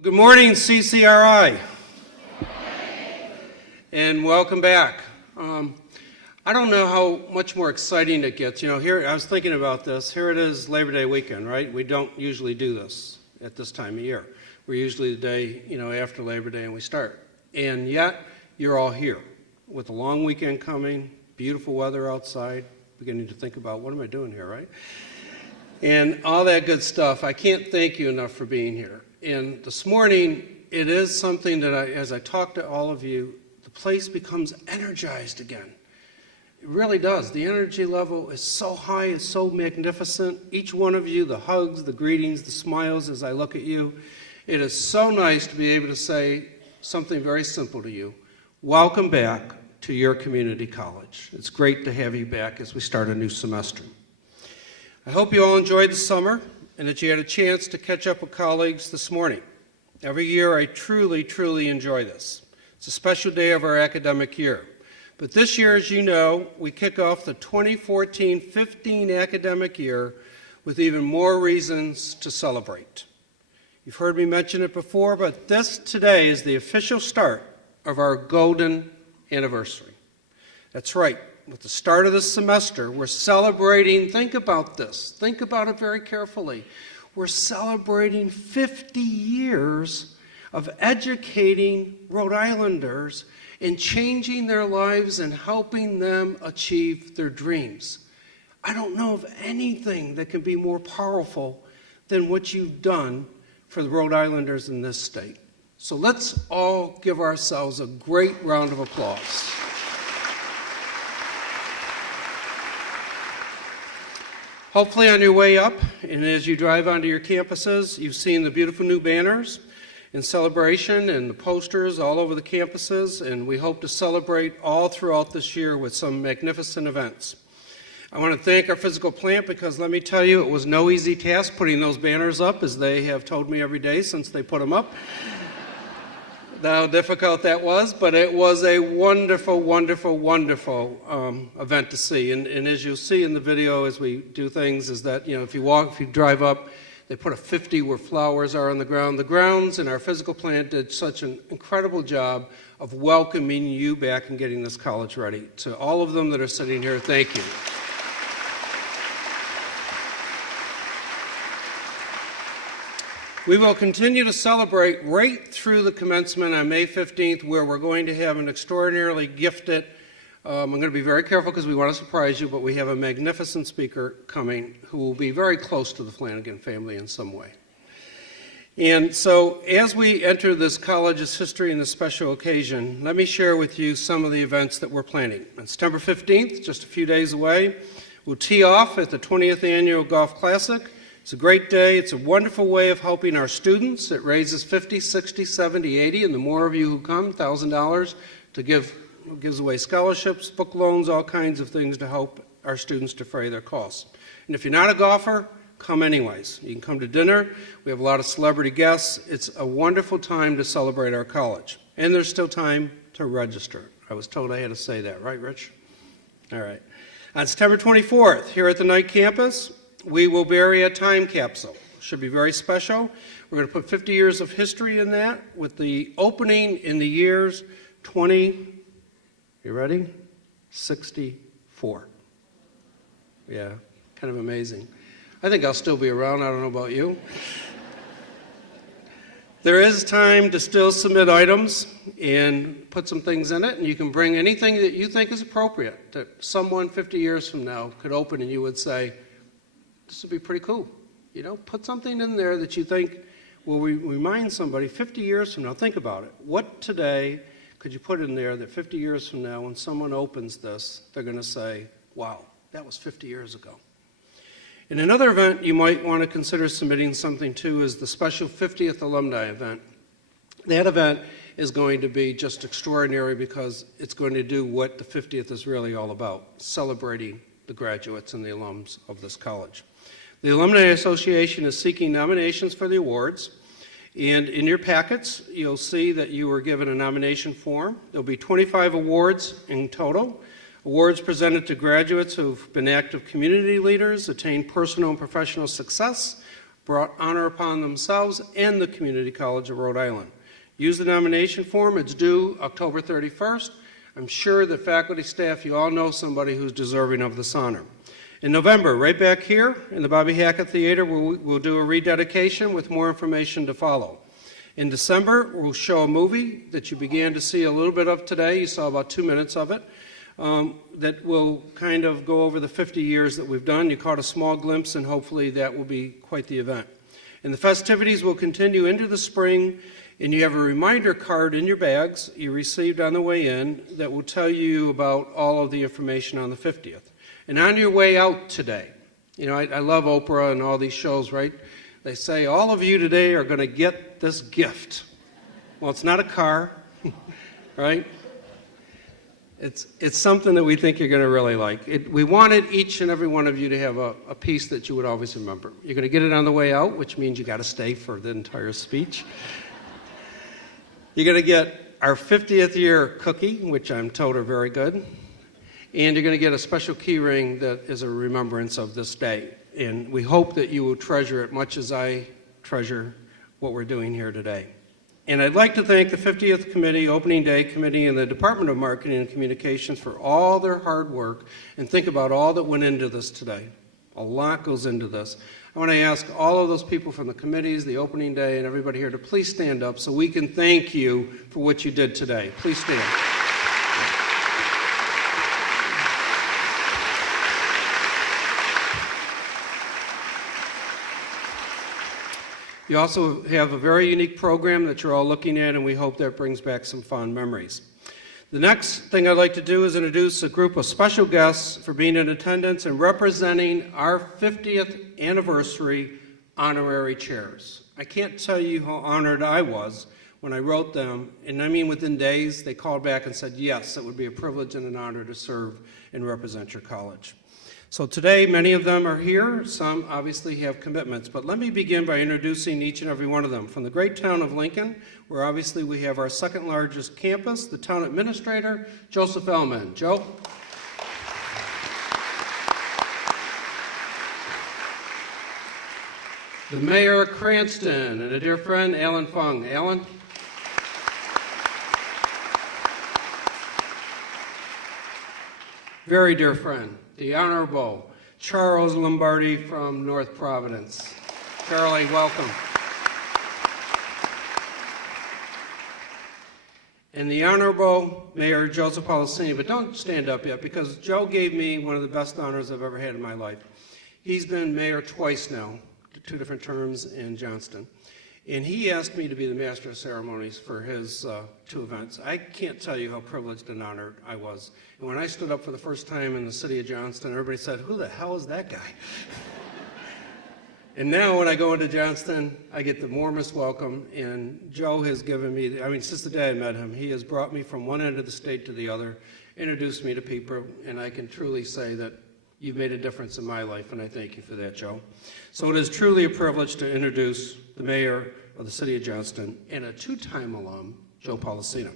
Well, good morning, CCRI, and welcome back. I don't know how much more exciting it gets. You know, here I was thinking about this. Here it is, Labor Day weekend, right? We don't usually do this at this time of year. We're usually the day, after Labor Day, and we start. And yet, you're all here with a long weekend coming, beautiful weather outside, beginning to think about what am I doing here, right? And all that good stuff. I can't thank you enough for being here. And this morning, it is something that as I talk to all of you, the place becomes energized again. It really does. The energy level is so high, it's so magnificent. Each one of you, the hugs, the greetings, the smiles as I look at you. It is so nice to be able to say something very simple to you. Welcome back to your community college. It's great to have you back as we start a new semester. I hope you all enjoyed the summer and that you had a chance to catch up with colleagues this morning. Every year I truly, truly enjoy this. It's a special day of our academic year. But this year, as you know, we kick off the 2014-15 academic year with even more reasons to celebrate. You've heard me mention it before, but this today is the official start of our golden anniversary. That's right. With the start of this semester, we're celebrating, think about this, think about it very carefully. We're celebrating 50 years of educating Rhode Islanders and changing their lives and helping them achieve their dreams. I don't know of anything that can be more powerful than what you've done for the Rhode Islanders in this state. So let's all give ourselves a great round of applause. Hopefully on your way up, and as you drive onto your campuses, you've seen the beautiful new banners in celebration and the posters all over the campuses, and we hope to celebrate all throughout this year with some magnificent events. I want to thank our physical plant because let me tell you, it was no easy task putting those banners up, as they have told me every day since they put them up. How difficult that was, but it was a wonderful, wonderful, wonderful event to see. And as you'll see in the video as we do things is that, if you drive up, they put a 50 where flowers are on the ground. The grounds and our physical plant did such an incredible job of welcoming you back and getting this college ready. To all of them that are sitting here, thank you. We will continue to celebrate right through the commencement on May 15th, where we're going to have an extraordinarily gifted, I'm going to be very careful because we want to surprise you, but we have a magnificent speaker coming who will be very close to the Flanagan family in some way. And so as we enter this college's history and this special occasion, let me share with you some of the events that we're planning. On September 15th, just a few days away, we'll tee off at the 20th Annual Golf Classic. It's a great day. It's a wonderful way of helping our students. It raises $50, $60, $70, $80, and the more of you who come, $1,000 to gives away scholarships, book loans, all kinds of things to help our students defray their costs. And if you're not a golfer, come anyways. You can come to dinner. We have a lot of celebrity guests. It's a wonderful time to celebrate our college. And there's still time to register. I was told I had to say that, right, Rich? All right. On September 24th, here at the Knight campus, we will bury a time capsule. Should be very special. We're going to put 50 years of history in that with the opening in the years 20, you ready? 64. Yeah, kind of amazing. I think I'll still be around. I don't know about you. There is time to still submit items and put some things in it, and you can bring anything that you think is appropriate that someone 50 years from now could open and you would say, this would be pretty cool. Put something in there that you think will remind somebody 50 years from now. Think about it. What today could you put in there that 50 years from now, when someone opens this, they're going to say, wow, that was 50 years ago. And another event you might want to consider submitting something to is the special 50th alumni event. That event is going to be just extraordinary because it's going to do what the 50th is really all about, celebrating the graduates and the alums of this college. The Alumni Association is seeking nominations for the awards, and in your packets, you'll see that you were given a nomination form. There'll be 25 awards in total. Awards presented to graduates who've been active community leaders, attained personal and professional success, brought honor upon themselves and the Community College of Rhode Island. Use the nomination form. It's due October 31st. I'm sure that faculty, staff, you all know somebody who's deserving of this honor. In November, right back here in the Bobby Hackett Theater, we'll do a rededication with more information to follow. In December, we'll show a movie that you began to see a little bit of today. You saw about 2 minutes of it. That will kind of go over the 50 years that we've done. You caught a small glimpse, and hopefully that will be quite the event. And the festivities will continue into the spring, and you have a reminder card in your bags you received on the way in that will tell you about all of the information on the 50th. And on your way out today, you know, I love Oprah and all these shows, right? They say, all of you today are going to get this gift. Well, it's not a car, right? It's something that we think you're going to really like. We wanted each and every one of you to have a piece that you would always remember. You're going to get it on the way out, which means you got to stay for the entire speech. You're going to get our 50th year cookie, which I'm told are very good. And you're going to get a special key ring that is a remembrance of this day. And we hope that you will treasure it much as I treasure what we're doing here today. And I'd like to thank the 50th Committee, Opening Day Committee, and the Department of Marketing and Communications for all their hard work, and think about all that went into this today. A lot goes into this. I want to ask all of those people from the committees, the Opening Day, and everybody here to please stand up so we can thank you for what you did today. Please stand. You also have a very unique program that you're all looking at, and we hope that brings back some fond memories. The next thing I'd like to do is introduce a group of special guests for being in attendance and representing our 50th anniversary honorary chairs. I can't tell you how honored I was when I wrote them, and I mean within days, they called back and said, yes, it would be a privilege and an honor to serve and represent your college. So today, many of them are here. Some obviously have commitments, but let me begin by introducing each and every one of them. From the great town of Lincoln, where obviously we have our second largest campus, the town administrator, Joseph Elman. Joe? The mayor of Cranston, and a dear friend, Alan Fung. Alan? Very dear friend, the Honorable Charles Lombardi from North Providence. Charlie, welcome. And the Honorable Mayor Joseph Polisena, but don't stand up yet because Joe gave me one of the best honors I've ever had in my life. He's been mayor twice now, 2 different terms in Johnston. And he asked me to be the master of ceremonies for his 2 events. I can't tell you how privileged and honored I was. And when I stood up for the first time in the city of Johnston, everybody said, who the hell is that guy? And now when I go into Johnston, I get the warmest welcome. And Joe has given me, since the day I met him, he has brought me from one end of the state to the other, introduced me to people, and I can truly say that you've made a difference in my life, and I thank you for that, Joe. So it is truly a privilege to introduce the mayor of the city of Johnston and a 2-time alum, Joe Polisena.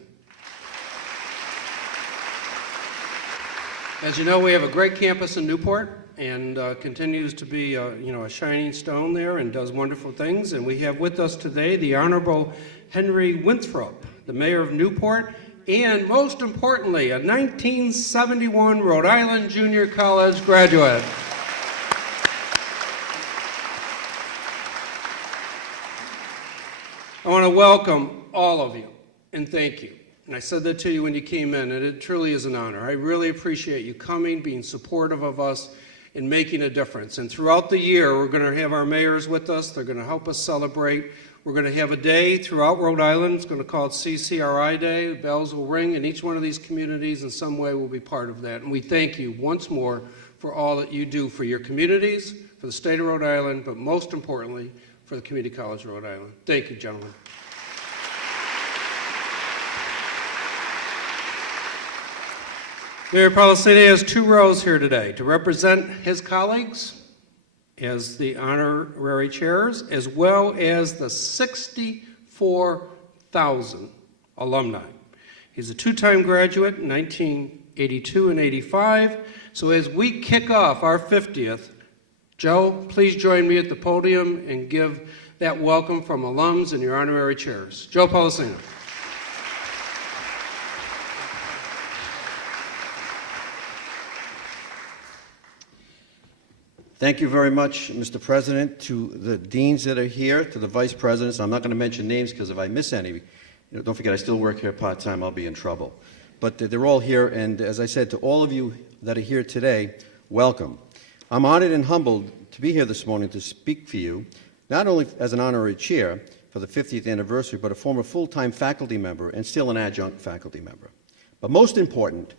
As you know, we have a great campus in Newport and continues to be a shining stone there and does wonderful things. And we have with us today the Honorable Henry Winthrop, the mayor of Newport, and most importantly, a 1971 Rhode Island Junior College graduate. I want to welcome all of you and thank you. And I said that to you when you came in, and it truly is an honor. I really appreciate you coming, being supportive of us, and making a difference. And throughout the year, we're going to have our mayors with us. They're going to help us celebrate. We're going to have a day throughout Rhode Island. It's going to call it CCRI Day. The bells will ring, and each one of these communities in some way will be part of that. And we thank you once more for all that you do for your communities, for the state of Rhode Island, but most importantly, for the Community College of Rhode Island. Thank you, gentlemen. Mayor Polisena has 2 rows here today to represent his colleagues as the honorary chairs, as well as the 64,000 alumni. He's a 2-time graduate in 1982 and 85. So as we kick off our 50th, Joe, please join me at the podium and give that welcome from alums and your honorary chairs. Joe Polisena. Thank you very much, Mr. President, to the deans that are here, to the vice presidents. I'm not going to mention names because if I miss any, don't forget I still work here part-time, I'll be in trouble. But they're all here, and as I said, to all of you that are here today, welcome. I'm honored and humbled to be here this morning to speak for you, not only as an honorary chair for the 50th anniversary, but a former full-time faculty member and still an adjunct faculty member. But most important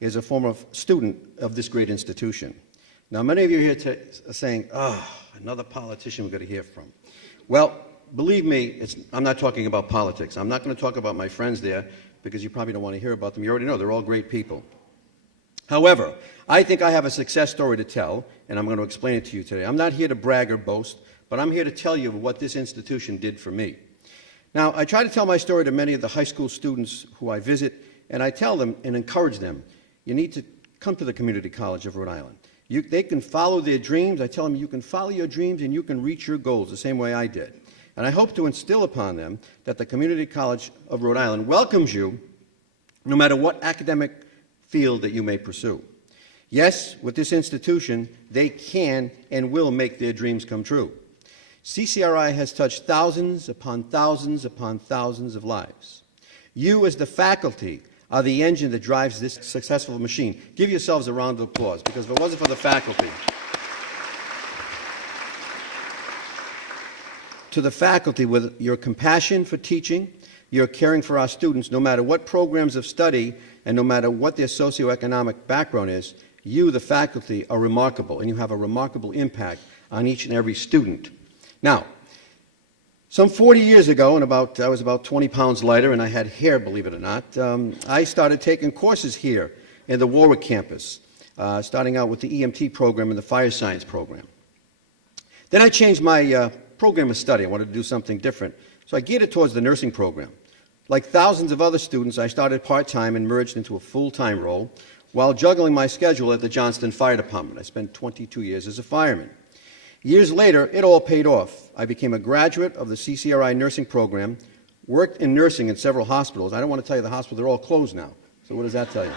is a former student of this great institution. Now, many of you here are saying, oh, another politician we've got to hear from. Well, believe me, I'm not talking about politics. I'm not going to talk about my friends there because you probably don't want to hear about them. You already know they're all great people. However, I think I have a success story to tell, and I'm going to explain it to you today. I'm not here to brag or boast, but I'm here to tell you what this institution did for me. Now, I try to tell my story to many of the high school students who I visit, and I tell them and encourage them, you need to come to the Community College of Rhode Island. They can follow their dreams. I tell them you can follow your dreams and you can reach your goals the same way I did. And I hope to instill upon them that the Community College of Rhode Island welcomes you no matter what academic field that you may pursue. Yes, with this institution, they can and will make their dreams come true. CCRI has touched thousands upon thousands upon thousands of lives. You as the faculty are the engine that drives this successful machine. Give yourselves a round of applause, because if it wasn't for the faculty, to the faculty with your compassion for teaching, your caring for our students, no matter what programs of study and no matter what their socioeconomic background is, you, the faculty, are remarkable, and you have a remarkable impact on each and every student. Now, some 40 years ago, and I was about 20 pounds lighter, and I had hair, believe it or not, I started taking courses here in the Warwick campus, starting out with the EMT program and the fire science program. Then I changed my program of study. I wanted to do something different, so I geared it towards the nursing program. Like thousands of other students, I started part-time and merged into a full-time role while juggling my schedule at the Johnston Fire Department. I spent 22 years as a fireman. Years later, it all paid off. I became a graduate of the CCRI nursing program, worked in nursing in several hospitals. I don't want to tell you the hospital, they're all closed now. So what does that tell you?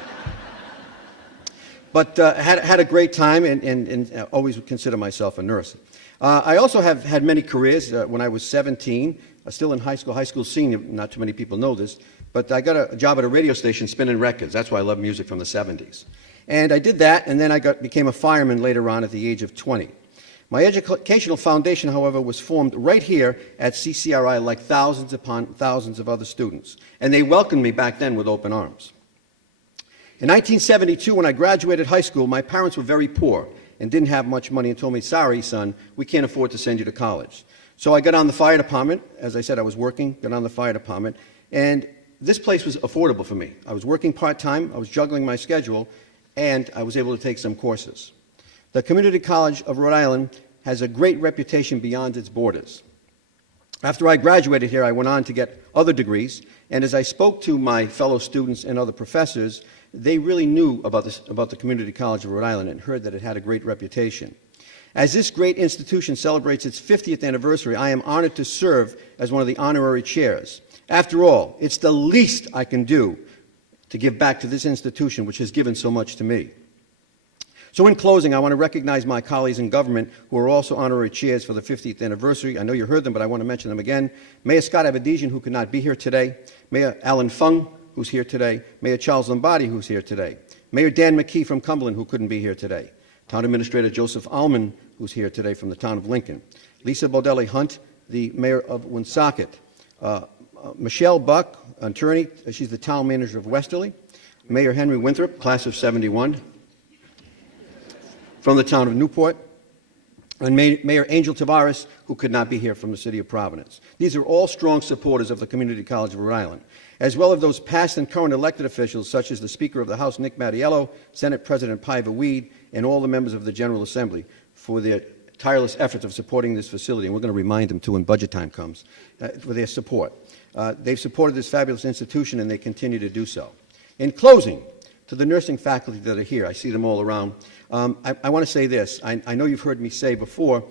But had a great time and always would consider myself a nurse. I also have had many careers. When I was 17, still in high school senior, not too many people know this, but I got a job at a radio station spinning records. That's why I love music from the 70s. And I did that, and then I became a fireman later on at the age of 20. My educational foundation, however, was formed right here at CCRI like thousands upon thousands of other students. And they welcomed me back then with open arms. In 1972, when I graduated high school, my parents were very poor and didn't have much money and told me, sorry, son, we can't afford to send you to college. So I got on the fire department. As I said, I was working, got on the fire department, and this place was affordable for me. I was working part-time, I was juggling my schedule, and I was able to take some courses. The Community College of Rhode Island has a great reputation beyond its borders. After I graduated here, I went on to get other degrees, and as I spoke to my fellow students and other professors, they really knew about the Community College of Rhode Island and heard that it had a great reputation. As this great institution celebrates its 50th anniversary, I am honored to serve as one of the honorary chairs. After all, it's the least I can do to give back to this institution, which has given so much to me. So in closing, I want to recognize my colleagues in government who are also honorary chairs for the 50th anniversary. I know you heard them, but I want to mention them again. Mayor Scott Avedisian, who could not be here today. Mayor Alan Fung, who's here today. Mayor Charles Lombardi, who's here today. Mayor Dan McKee from Cumberland, who couldn't be here today. Town Administrator Joseph Allman, who's here today from the town of Lincoln. Lisa Bodelli Hunt, the mayor of Woonsocket. Michelle Buck, attorney, she's the town manager of Westerly. Mayor Henry Winthrop, class of 71, from the town of Newport. And Mayor Angel Tavares, who could not be here from the city of Providence. These are all strong supporters of the Community College of Rhode Island, as well as those past and current elected officials, such as the Speaker of the House, Nick Mattiello, Senate President Piva Weed, and all the members of the General Assembly for their tireless efforts of supporting this facility. And we're going to remind them, too, when budget time comes, for their support. They've supported this fabulous institution, and they continue to do so. In closing, to the nursing faculty that are here, I see them all around, I want to say this. I know you've heard me say before,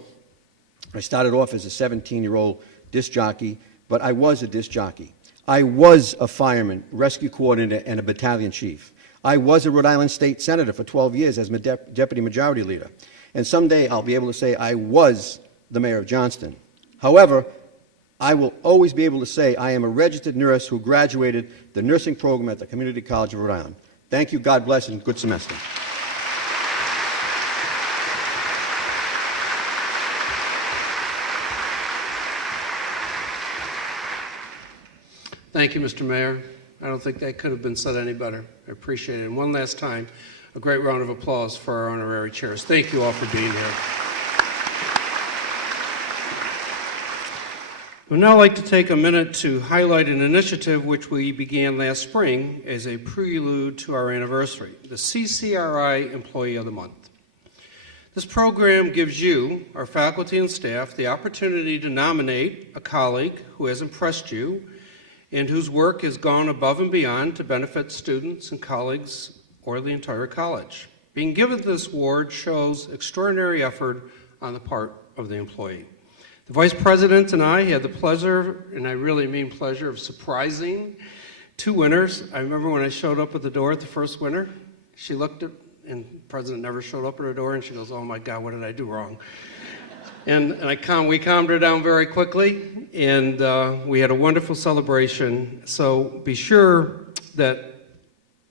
I started off as a 17-year-old disc jockey, but I was a disc jockey. I was a fireman, rescue coordinator, and a battalion chief. I was a Rhode Island State Senator for 12 years as Deputy Majority Leader. And someday I'll be able to say I was the Mayor of Johnston. However, I will always be able to say I am a registered nurse who graduated the nursing program at the Community College of Rhode Island. Thank you, God bless, and good semester. Thank you, Mr. Mayor. I don't think that could have been said any better. I appreciate it. And one last time, a great round of applause for our honorary chairs. Thank you all for being here. I would now like to take a minute to highlight an initiative which we began last spring as a prelude to our anniversary, the CCRI Employee of the Month. This program gives you, our faculty and staff, the opportunity to nominate a colleague who has impressed you and whose work has gone above and beyond to benefit students and colleagues or the entire college. Being given this award shows extraordinary effort on the part of the employee. The Vice President and I had the pleasure, and I really mean pleasure, of surprising two winners. I remember when I showed up at the door at the first winner, she looked at, and the President never showed up at her door, and she goes, "Oh my God, what did I do wrong?" And we calmed her down very quickly, and we had a wonderful celebration. So be sure that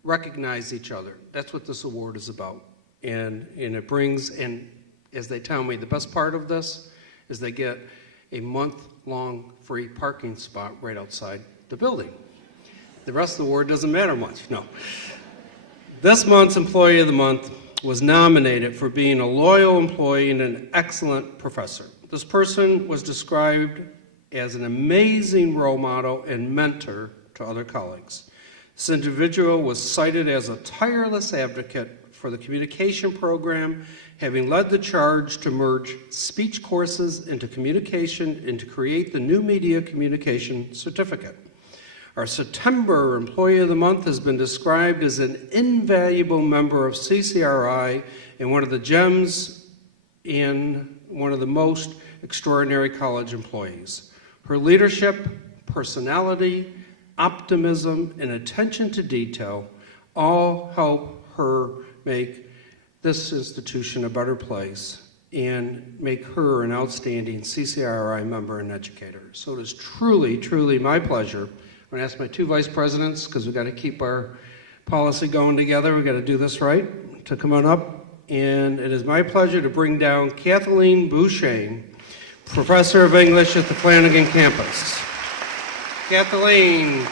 recognize each other. That's what this award is about. And it brings, and as they tell me, the best part of this is they get a month-long free parking spot right outside the building. The rest of the award doesn't matter much, no. This month's Employee of the Month was nominated for being a loyal employee and an excellent professor. This person was described as an amazing role model and mentor to other colleagues. This individual was cited as a tireless advocate for the communication program, having led the charge to merge speech courses into communication and to create the new media communication certificate. Our September Employee of the Month has been described as an invaluable member of CCRI and one of the gems in one of the most extraordinary college employees. Her leadership, personality, optimism, and attention to detail all help her make this institution a better place and make her an outstanding CCRI member and educator. So it is truly, truly my pleasure. I'm going to ask my two vice presidents, because we've got to keep our policy going together. We've got to do this right, to come on up. And it is my pleasure to bring down Kathleen Beauchene, Professor of English at the Flanagan campus. Kathleen.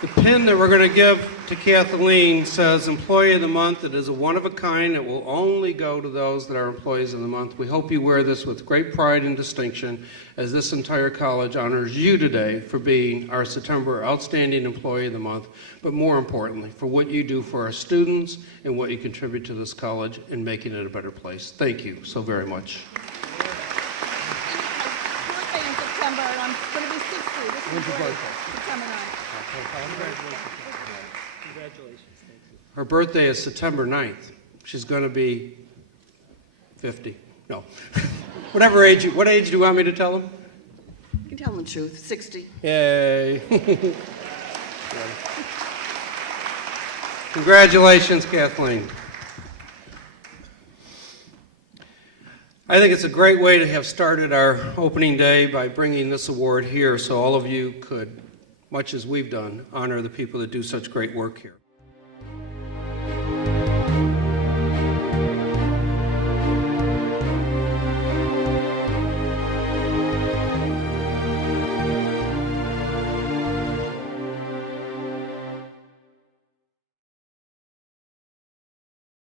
The pin that we're going to give to Kathleen says Employee of the Month. It is a one-of-a-kind. It will only go to those that are employees of the month. We hope you wear this with great pride and distinction as this entire college honors you today for being our September Outstanding Employee of the Month, but more importantly, for what you do for our students and what you contribute to this college in making it a better place. Thank you so very much. Birthday in September, and I'm going to be 60. This is great. September 9th. Congratulations. Thank you. Her birthday is September 9th. She's going to be 50. No. What age do you want me to tell them? You can tell them the truth. 60. Yay. Congratulations, Kathleen. I think it's a great way to have started our opening day by bringing this award here so all of you could, much as we've done, honor the people that do such great work here.